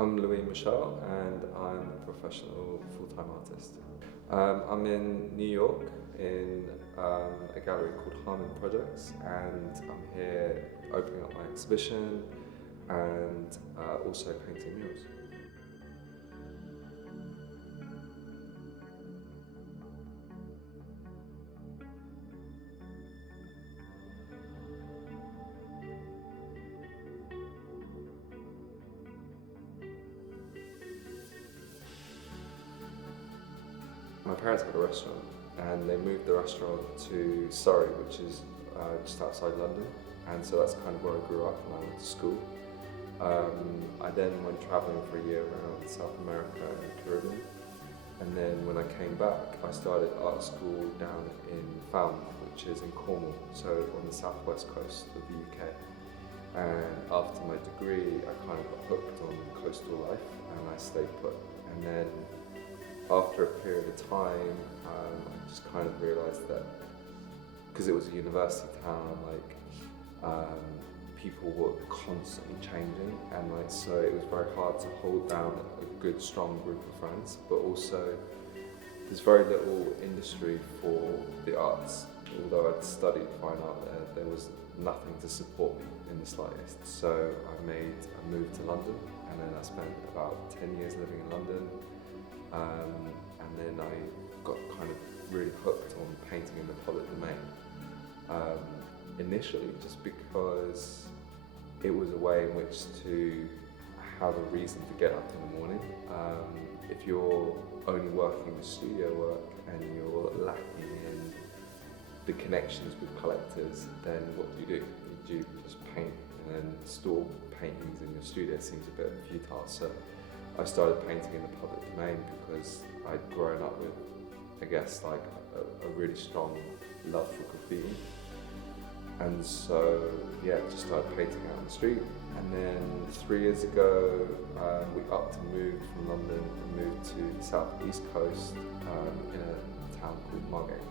I'm Michel and I'm a professional full-time artist. I'm in New York in a gallery called Harman Projects, and I'm here opening up my exhibition and also painting murals. My parents had a restaurant and they moved the restaurant to Surrey, which is just outside London, and so that's kind of where I grew up and I went to school. I then went travelling for a year around South America and the Caribbean, and then when I came back I started art school down in Falmouth, which is in Cornwall, so on the southwest coast of the UK. And after my degree I kind of got hooked on coastal life and I stayed put, and then after a period of time, I just kind of realised that because it was a university town, people were constantly changing, and so it was very hard to hold down a good, strong group of friends. But also, there's very little industry for the arts. Although I'd studied fine art there was nothing to support me in the slightest. So I moved to London, and then I spent about 10 years living in London. And then I got kind of really hooked on painting in the public domain. Initially, just because it was a way in which to have a reason to get up in the morning. If you're only working with studio work and you're lacking in the connections with collectors, then what do? You just paint, and then store paintings in your studio seems a bit futile. So I started painting in the public domain because I'd grown up with, I guess, like a really strong love for graffiti. And so, yeah, just started painting out on the street. And then 3 years ago, we upped and moved from London and moved to the southeast coast in a town called Margate.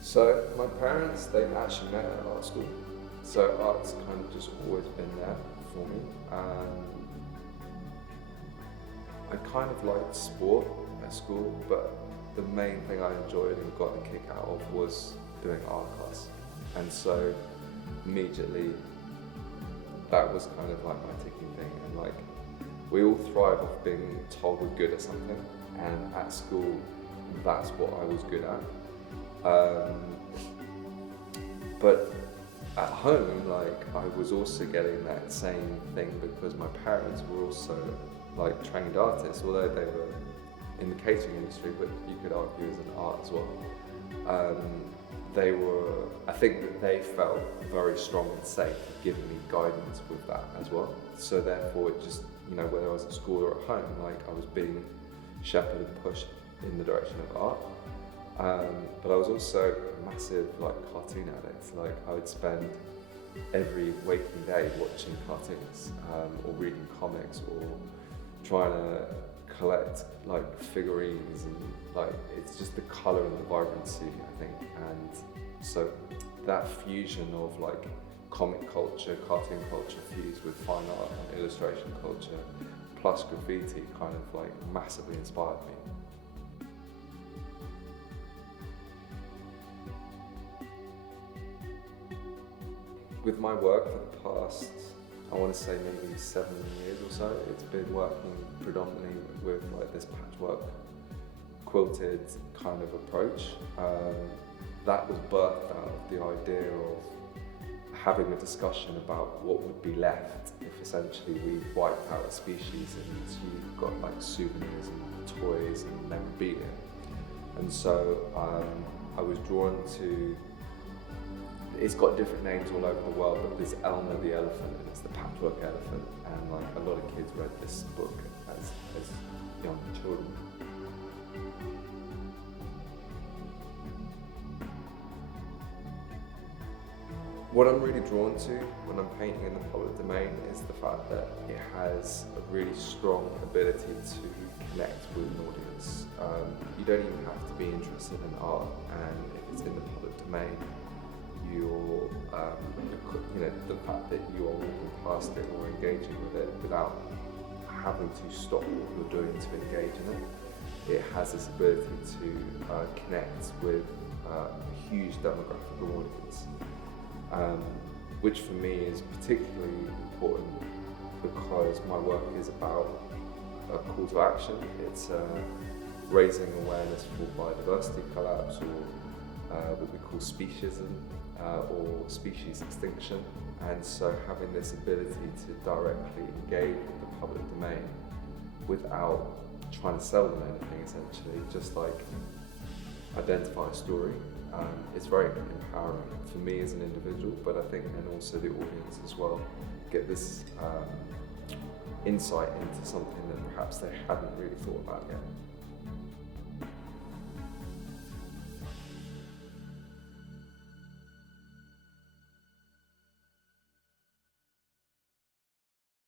So my parents, they actually met at art school. So art's kind of just always been there for me. I kind of liked sport at school, but the main thing I enjoyed and got a kick out of was doing art class. And so immediately that was kind of like my ticking thing. And we all thrive off being told we're good at something, and at school that's what I was good at. But at home, I was also getting that same thing because my parents were also trained artists, although they were in the catering industry, but you could argue as an art as well. I think that they felt very strong and safe giving me guidance with that as well. So therefore it just, whether I was at school or at home, I was being shepherded and pushed in the direction of art. But I was also a massive cartoon addict. I would spend every waking day watching cartoons or reading comics or trying to collect figurines, and it's just the colour and the vibrancy, I think. And so that fusion of comic culture, cartoon culture fused with fine art and illustration culture plus graffiti kind of massively inspired me. With my work for the past, I want to say maybe 7 years or so, it's been working predominantly with this patchwork quilted kind of approach. That was birthed out of the idea of having a discussion about what would be left if essentially we wiped out a species and you've got souvenirs and toys and memorabilia. And so I was drawn to, it's got different names all over the world, but there's Elmer the elephant, and it's the patchwork elephant, and a lot of kids read this book as young children. What I'm really drawn to when I'm painting in the public domain is the fact that it has a really strong ability to connect with an audience. You don't even have to be interested in art, and if it's in the public domain, you your, the fact that you are walking past it or engaging with it without having to stop what you're doing to engage in it. It has this ability to connect with a huge demographic audience, which for me is particularly important because my work is about a call to action. It's raising awareness for biodiversity collapse, or what we call speciesism, or species extinction. And so having this ability to directly engage with the public domain without trying to sell them anything, essentially, just like identify a story, is very empowering for me as an individual, but I think then also the audience as well get this insight into something that perhaps they hadn't really thought about yet.